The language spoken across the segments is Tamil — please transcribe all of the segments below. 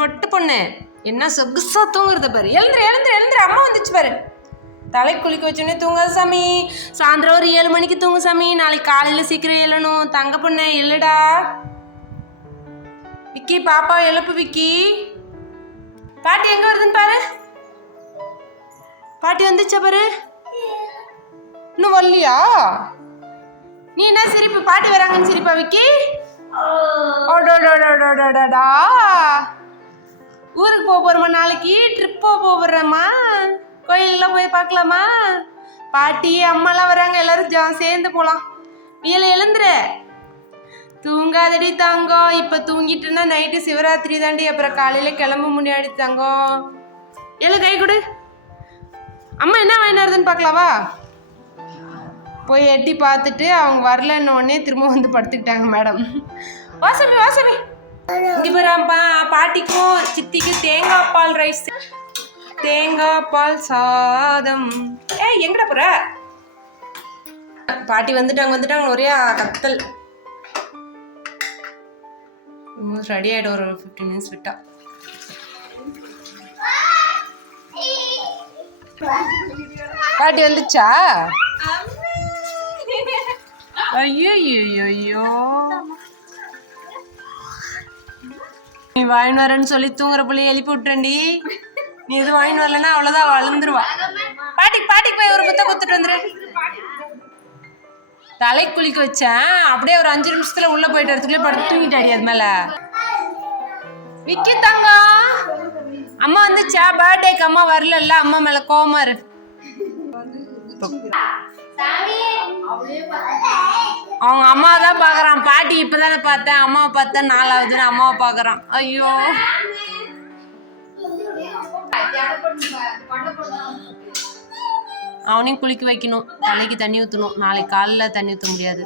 பொட்டு பொண்ணு என்ன சொகுசா தூங்குறத பாரு. எழுந்துரு எழுந்துரு எழுந்துரு, அம்மா வந்துச்சு பாரு. தலை குளிக்க வச்சோடனே தூங்காத சாமி. சாயந்தரம் ஒரு 7 மணிக்கு தூங்கு சாமி. நாளைக்கு காலையில் சீக்கிரம் எழணும். தங்க பொண்ணு எழுடா. விக்கி பாப்பா எழுப்பு விக்கி. பாட்டி எங்க வருதுன்னு பாரு. பாட்டி வந்துச்சா பாரு. இன்னும் வரலையா? நீ என்ன சிரிப்பு? பாட்டி வராங்கன்னு சிரிப்பா விக்கி? ஊருக்கு போறோமா? நாளைக்கு ட்ரிப் போறோமா? கோயிலெல்லாம் போய் பார்க்கலாமா? பாட்டி அம்மாலாம் வராங்க, எல்லாரும் சேர்ந்து போலாம். வீல எழுந்துரு. தூங்காதடி தங்கம். இப்ப தூங்கிட்டுன்னா நைட்டு சிவராத்திரி தாண்டி, அப்புறம் காலையில கிளம்ப முடியாது தங்கம். எழு, கை கொடு. அம்மா என்ன வாங்கிட்டு வருதுன்னு பார்க்கலாவா? போய் எட்டி பார்த்துட்டு அவங்க வரலன்னு உடனே திரும்ப வந்து படுத்துக்கிட்டாங்க மேடம். வாசவி வாசவி இங்க போறாப்பா. பாட்டிக்கும் சித்திக்கும் தேங்காய் பால் ரைஸ், தேங்காய் பால் சாதம். எங்கடா போற? பாட்டி வந்துட்டாங்க ஒரே கத்தல். ரெடி ஆயிடும் ஒரு 15 மினிட்ஸ் விட்டா. பாட்டி வந்துச்சா? ஐயோ நீ வாங்கிட்டு வரேன்னு சொல்லி தூங்குற பிள்ளைய எழுப்பி விட்டுறேன்டி. நீ எதுவும் வாங்கிட்டு வரலன்னா அவ்வளோதான், வளர்ந்துருவா. பாட்டிக்கு போய் ஒரு முத்த குத்துட்டு வந்துரு. தலை குளிக்க வச்சேன், அப்படியே ஒரு 5 நிமிஷத்துல உள்ள போயிட்டு வரதுக்குள்ளே படுத்து தூங்கிட்டாடி. அது மேல விக்கி தங்கம் அம்மா வந்துச்சா? பர்த்டேக்கு அம்மா வரல, அம்மா மேல கோவமா இரு. அவங்க அம்மா தான் பாக்குறான். பாட்டி இப்பதானே பார்த்தேன், அம்மாவை பார்த்தேன் 4ஆவதுன்னு அம்மாவை பாக்குறான். ஐயோ அவனையும் குளிக்க வைக்கணும், தலைக்கு தண்ணி ஊற்றணும். நாளைக்கு காலைல தண்ணி ஊற்ற முடியாது.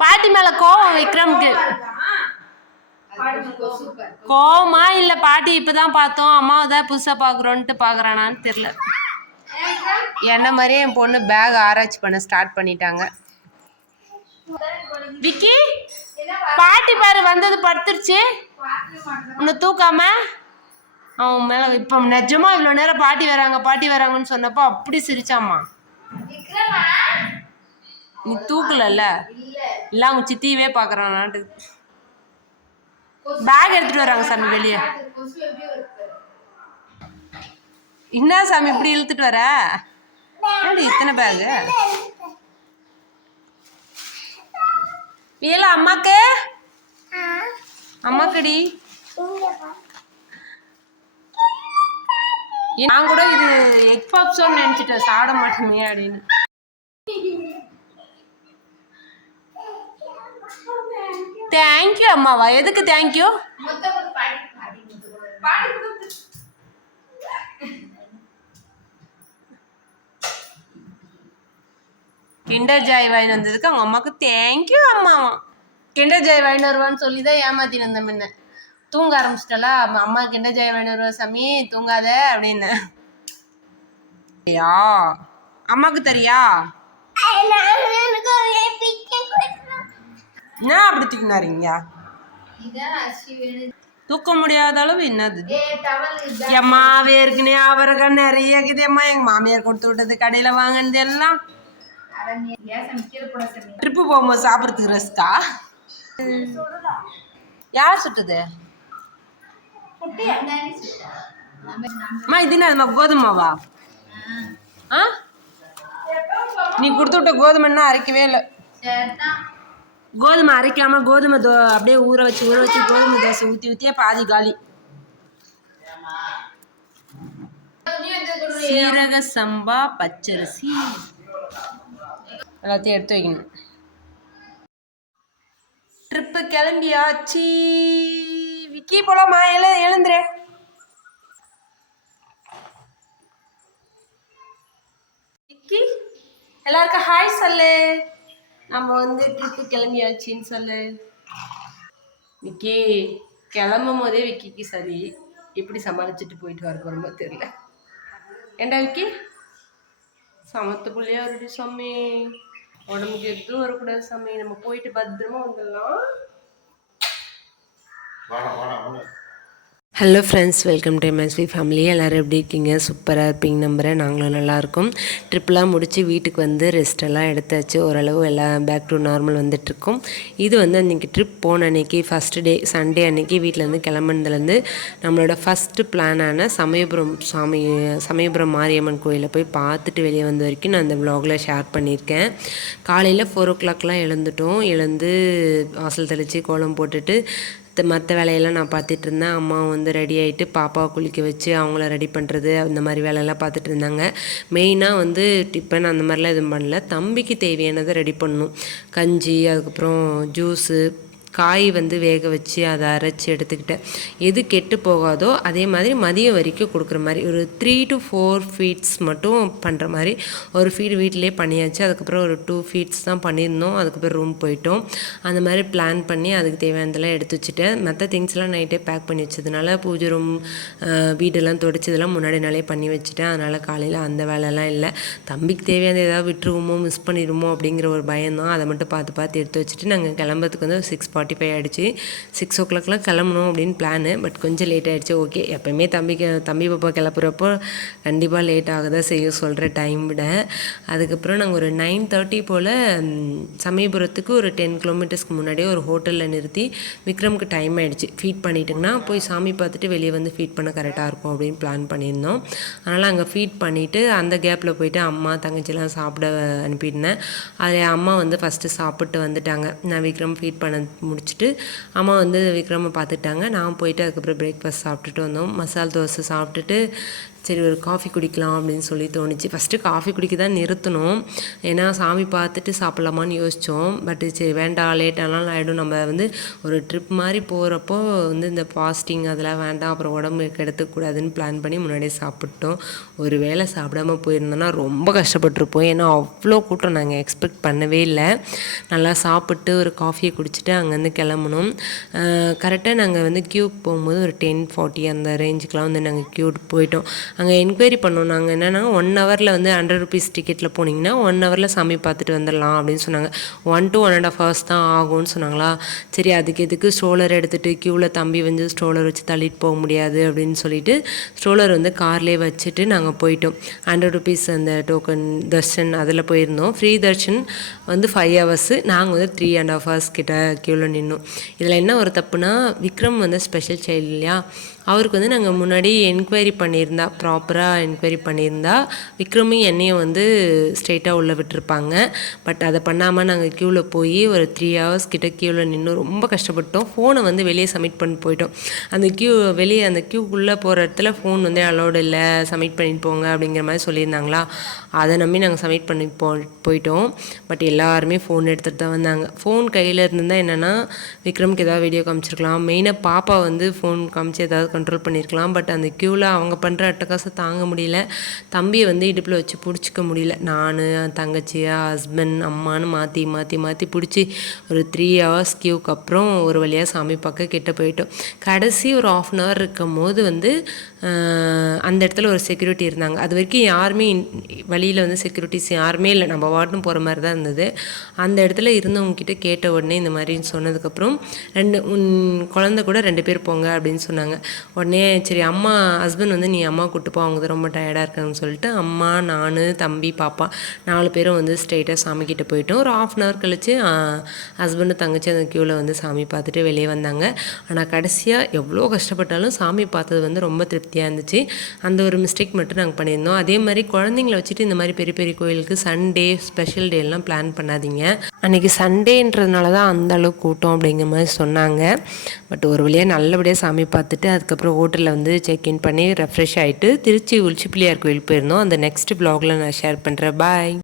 பாட்டி மேல கோவம் விக்ரம்க்கு. கோவமா இல்ல, பாட்டி இப்பதான் பார்த்தோம், அம்மாவை தான் புதுசா பாக்குறோன்ட்டு பாக்குறானான்னு தெரியல. என்ன மாதிரியே என் பொண்ணு பேக் ஆராய்ச்சி பண்ண ஸ்டார்ட் பண்ணிட்டாங்க. விக்கி பாட்டி பாரு வந்தது, படுத்துருச்சு. உன்னை தூக்காம அவன் மேல. இப்ப நிஜமா இவ்வளவு நேரம் பாட்டி வராங்கன்னு சொன்னப்போ அப்படி சிரிச்சாமா. நீ தூக்கல இல்ல அவங்க சித்தியவே பாக்குறான். பேக் எடுத்துட்டு வராங்க சாமி வெளியே. என்ன சாமி இப்படி இழுத்துட்டு வர? இத்தனை பேகு? வீல அம்மாக்கடி. நான் கூட இது எக் பாப்ஸோன்னு நினைச்சிட்டேன், சாப்பிட மாட்டேமே அப்படின்னு. தேங்க்யூ அம்மாவா? எதுக்கு தேங்க்யூ? கிண்டர் ஜாய் வாங்கி வந்ததுக்கு அவங்க அம்மாவுக்கு தேங்க்யூ அம்மாவா. கிண்டர் ஜாய் வாங்கிட்டு வருவான்னு சொல்லி தான் ஏமாத்தின்னு வந்தேன். முன்ன தூங்க ஆரம்பிச்சிட்டல, அம்மா கிண்டர் ஜாய் வாங்கிட்டு வருவா சாமி தூங்காத அப்படின்னு. அம்மாவுக்கு தெரியா? என்ன அப்படி தூக்கினாருங்க? தூக்க முடியாத அளவு என்னது எம்மா வேர்க்குனே அவரக நிறைய இருக்குதேம்மா. எங்க மாமியார் கொடுத்து விட்டது, கடையில வாங்கினது எல்லாம். ட்ரிப்பு போகும்போது சாப்பிட்றதுக்கு ரஸ்கா? யார் சுட்டது? அம்மா இது என்ன கோதுமாவா? நீ கொடுத்து விட்ட கோதுமைன்னா அரைக்கவே இல்லை. கோதுமை அரைக்காம கோதுமை அப்படியே ஊற வச்சு கோதுமை தோசை ஊற்றியே பாதி காலி. சீரக சம்பா பச்சரிசி எல்லாத்தையும் எடுத்து வைக்கணும். ட்ரிப்பு கிளம்பியாச்சு. விக்கி போலாமா? எழுந்துரு. விக்கி எல்லாருக்கும் ஹாய் சொல்லு. நம்ம ட்ரிப்பு கிளம்பியாச்சின்னு சொல்லு. விக்கி கிளம்பும் போதே விக்கிக்கு சரி எப்படி சமாளிச்சுட்டு போயிட்டு வர போறோமோ தெரியல. ஏண்டா விக்கி சமத்து புள்ளியா வருடி சாமி, உடம்புக்கு எதுவும் வரக்கூடாது சாமி, நம்ம போயிட்டு பத்திரமா வந்துடலாம். Hello friends, welcome to MSV family. எல்லோரும் எப்படி இருக்கீங்க? சூப்பராக இருப்பீங்க நம்புகிறேன். நாங்களும் நல்லாயிருக்கோம். ட்ரிப்லாம் முடித்து வீட்டுக்கு வந்து ரெஸ்ட்டெல்லாம் எடுத்தாச்சு. ஓரளவு எல்லாம் பேக் டு நார்மல் வந்துட்டுருக்கோம். இது வந்து அன்றைக்கி ட்ரிப் போன அன்றைக்கி ஃபஸ்ட்டு டே சண்டே அன்றைக்கி வீட்டிலேருந்து கிளம்புனதுலேருந்து நம்மளோட ஃபஸ்ட்டு பிளானான சமயபுரம் மாரியம்மன் கோயிலை போய் பார்த்துட்டு வெளியே வந்த வரைக்கும் நான் அந்த வ்ளாகில் ஷேர் பண்ணியிருக்கேன். காலையில் 4 o'clockலாம் எழுந்து வாசல் தெளித்து கோலம் போட்டுட்டு மற்ற வேலையெல்லாம் நான் பார்த்துட்டு இருந்தேன். அம்மா வந்து ரெடி ஆகிட்டு பாப்பாவை குளிக்க வச்சு அவங்கள ரெடி பண்ணுறது அந்த மாதிரி வேலையெல்லாம் பார்த்துட்டு இருந்தாங்க. மெயினாக வந்து டிஃபன் அந்த மாதிரிலாம் எதுவும் பண்ணல. தம்பிக்கு தேவையானதை ரெடி பண்ணணும். கஞ்சி, அதுக்கப்புறம் ஜூஸு, காய் வந்து வேக வச்சு அதை அரைச்சி எடுத்துக்கிட்டேன். எது கெட்டு போகாதோ அதே மாதிரி மதியம் வரைக்கும் கொடுக்குற மாதிரி ஒரு 3 to 4 ஃபீட்ஸ் மட்டும் பண்ணுற மாதிரி ஒரு ஃபீட் வீட்டிலே பண்ணியாச்சு. அதுக்கப்புறம் ஒரு 2 ஃபீட்ஸ் தான் பண்ணியிருந்தோம். அதுக்கப்புறம் ரூம் போயிட்டோம். அந்த மாதிரி பிளான் பண்ணி அதுக்கு தேவையானதெல்லாம் எடுத்து வச்சுட்டேன். மற்ற திங்ஸ்லாம் நைட்டே பேக் பண்ணி வச்சதுனால பூஜை ரூம் வீடெல்லாம் துடைச்சதெல்லாம் முன்னாடி நாளே பண்ணி வச்சுட்டேன். அதனால் காலையில் அந்த வேலைலாம் இல்லை. தம்பிக்கு தேவையானது ஏதாவது விட்டுருவோமோ மிஸ் பண்ணிடுமோ அப்படிங்கிற ஒரு பயம்தான். அதை மட்டும் பார்த்து எடுத்து வச்சுட்டு நாங்கள் கிளம்புறதுக்கு வந்து 6:45 ஆகிடுச்சு. 6 o'clockலாம் கிளம்பணும் அப்படின்னு பிளானு. பட் கொஞ்சம் லேட் ஆகிடுச்சு. ஓகே, எப்போயுமே தம்பி பாப்பா கிளப்புறப்போ கண்டிப்பாக லேட் ஆக தான் செய்ய சொல்கிற டைம் விட. அதுக்கப்புறம் நாங்கள் ஒரு 9:30 போல் சமயபுரத்துக்கு ஒரு 10 கிலோமீட்டர்ஸ்க்கு முன்னாடியே ஒரு ஹோட்டலில் நிறுத்தி விக்ரமுக்கு டைம் ஆகிடுச்சு. ஃபீட் பண்ணிட்டிங்கன்னா போய் சாமி பார்த்துட்டு வெளியே வந்து ஃபீட் பண்ண கரெக்டாக இருக்கும் அப்படின்னு பிளான் பண்ணியிருந்தோம். அதனால் அங்கே ஃபீட் பண்ணிவிட்டு அந்த கேப்பில் போயிட்டு அம்மா தங்கச்சிலாம் சாப்பிட அனுப்பியிருந்தேன். அதில் அம்மா வந்து ஃபஸ்ட்டு சாப்பிட்டு வந்துட்டாங்க. நான் விக்ரம் ஃபீட் பண்ண முடிச்சுட்டு அம்மா வந்து விக்ரமை பார்த்துட்டாங்க. நான் போயிட்டு அதுக்கப்புறம் பிரேக்ஃபாஸ்ட் சாப்பிட்டுட்டு வந்தோம். மசால் தோசை சாப்பிட்டுட்டு சரி ஒரு காஃபி குடிக்கலாம் அப்படின்னு சொல்லி தோணுச்சு. ஃபஸ்ட்டு காஃபி குடிக்க தான் நிறுத்தணும். ஏன்னா சாமி பார்த்துட்டு சாப்பிட்லாமான்னு யோசித்தோம். பட் சரி வேண்டாம், லேட்டானாலும் ஆகிடும். நம்ம வந்து ஒரு ட்ரிப் மாதிரி போகிறப்போ வந்து இந்த ஃபாஸ்டிங் அதெல்லாம் வேண்டாம், அப்புறம் உடம்பு கெடுத்துக்கூடாதுன்னு பிளான் பண்ணி முன்னாடியே சாப்பிட்டோம். ஒரு வேளை சாப்பிடாமல் போயிருந்தோன்னா ரொம்ப கஷ்டப்பட்டுருப்போம். ஏன்னா அவ்வளோ கூட்டம் நாங்கள் எக்ஸ்பெக்ட் பண்ணவே இல்லை. நல்லா சாப்பிட்டு ஒரு காஃபியை குடிச்சிட்டு அங்கேருந்து கிளம்பணும். கரெக்டாக நாங்கள் வந்து க்யூக்கு போகும்போது ஒரு 10:40 அந்த ரேஞ்சுக்கெலாம் வந்து நாங்கள் க்யூ போயிட்டோம். அங்கே என்கொயரி பண்ணோம். நாங்கள் என்னென்னா 1 ஹவரில் வந்து 100 rupees டிக்கெட்டில் போனீங்கன்னா 1 ஹவரில் சாமி பார்த்துட்டு வந்துடலாம் அப்படின்னு சொன்னாங்க. 1 to 1.5 hours தான் ஆகும்னு சொன்னாங்களா. சரி அதுக்கு எதுக்கு ஸ்ட்ரோலர் எடுத்துகிட்டு க்யூவில் தம்பி வந்து ஸ்ட்ரோலர் வச்சு தள்ளிட்டு போக முடியாது அப்படின்னு சொல்லிட்டு ஸ்ட்ரோலர் வந்து கார்லேயே வச்சுட்டு நாங்கள் போயிட்டோம். 100 rupees அந்த டோக்கன் தர்ஷன் அதில் போயிருந்தோம். ஃப்ரீ தர்ஷன் வந்து 5 hours, நாங்கள் வந்து 3.5 hours கிட்ட க்யூவில் நின்னோம். இதில் என்ன ஒரு தப்புனா விக்ரம் வந்து ஸ்பெஷல் சைல்டு இல்லையா, அவருக்கு வந்து நாங்கள் முன்னாடி என்கொயரி பண்ணியிருந்தா ப்ராப்பராக என்கொயரி பண்ணியிருந்தா விக்ரமும் என்னையும் வந்து ஸ்ட்ரெயிட்டாக உள்ளே விட்டுருப்பாங்க. பட் அதை பண்ணாமல் நாங்கள் க்யூவில் போய் ஒரு 3 hours கிட்ட க்யூவில் நின்று ரொம்ப கஷ்டப்பட்டோம். ஃபோனை வந்து வெளியே சப்மிட் பண்ணி போயிட்டோம். அந்த வெளியே அந்த க்யூக்குள்ளே போகிற இடத்துல ஃபோன் வந்து அலோடு இல்லை, சப்மிட் பண்ணிட்டு போங்க அப்படிங்கிற மாதிரி சொல்லியிருந்தாங்களா. அதை நம்பி நாங்கள் சப்மிட் பண்ணி போயிட்டோம். பட் எல்லாருமே ஃபோன் எடுத்துகிட்டு தான் வந்தாங்க. ஃபோன் கையில் இருந்திருந்தால் என்னென்னா விக்ரமுக்கு ஏதாவது வீடியோ காமிச்சிருக்கலாம். மெயினாக பாப்பா வந்து ஃபோன் காமிச்சு ஏதாவது கண்ட்ரோல் பண்ணியிருக்கலாம். பட் அந்த க்யூவில் அவங்க பண்ணுற அட்டகாசம் தாங்க முடியல. தம்பியை வந்து இடுப்பில் வச்சு பிடிச்சிக்க முடியல. நான் தங்கச்சி ஹஸ்பண்ட் அம்மானு மாற்றி பிடிச்சி ஒரு 3 hours க்யூக்கு அப்புறம் ஒரு வழியாக சாமி பார்க்க கிட்ட போயிட்டோம். கடைசி ஒரு 1/2 hour இருக்கும் போது வந்து அந்த இடத்துல ஒரு செக்யூரிட்டி இருந்தாங்க. அது வரைக்கும் யாருமே வழியில் வந்து செக்யூரிட்டிஸ் யாருமே இல்லை, நம்ம வார்டும் போகிற மாதிரி தான் இருந்தது. அந்த இடத்துல இருந்தவங்ககிட்ட கேட்ட உடனே இந்த மாதிரின்னு சொன்னதுக்கப்புறம் குழந்தை கூட 2 பேர் போங்க அப்படின்னு சொன்னாங்க. உடனே சரி அம்மா ஹஸ்பண்ட் வந்து நீ அம்மா கூப்பிட்டு போ, அவங்க ரொம்ப டயர்டாக இருக்காங்கன்னு சொல்லிட்டு அம்மா நான் தம்பி பாப்பா 4 பேரும் வந்து ஸ்ட்ரெயிட்டாக சாமிக்கிட்ட போயிட்டோம். ஒரு 1/2 hour கழிச்சு ஹஸ்பண்டும் தங்கச்சி அந்த க்யூவில் வந்து சாமி பார்த்துட்டு வெளியே வந்தாங்க. ஆனால் கடைசியாக எவ்வளோ கஷ்டப்பட்டாலும் சாமி பார்த்தது வந்து ரொம்ப திருப்தியாக இருந்துச்சு. அந்த ஒரு மிஸ்டேக் மட்டும் நாங்கள் பண்ணியிருந்தோம். அதே மாதிரி குழந்தைங்கள வச்சுட்டு இந்த மாதிரி பெரிய பெரிய கோயிலுக்கு சண்டே ஸ்பெஷல் டேலாம் பிளான் பண்ணாதீங்க. அன்றைக்கி சண்டேன்றதுனால தான் அந்த அளவுக்கு கூட்டம் அப்படிங்கிற மாதிரி சொன்னாங்க. பட் ஒரு வழியாக நல்லபடியாக சாமி பார்த்துட்டு அதுக்கப்புறம் ஹோட்டலில் வந்து செக்இன் பண்ணி ரெஃப்ரெஷ் ஆகிட்டு திருச்சி உச்சி பிள்ளையார் கோயில் போயிருந்தோம். அந்த நெக்ஸ்ட் வ்ளாகில் நான் ஷேர் பண்ணுறேன். பாய்.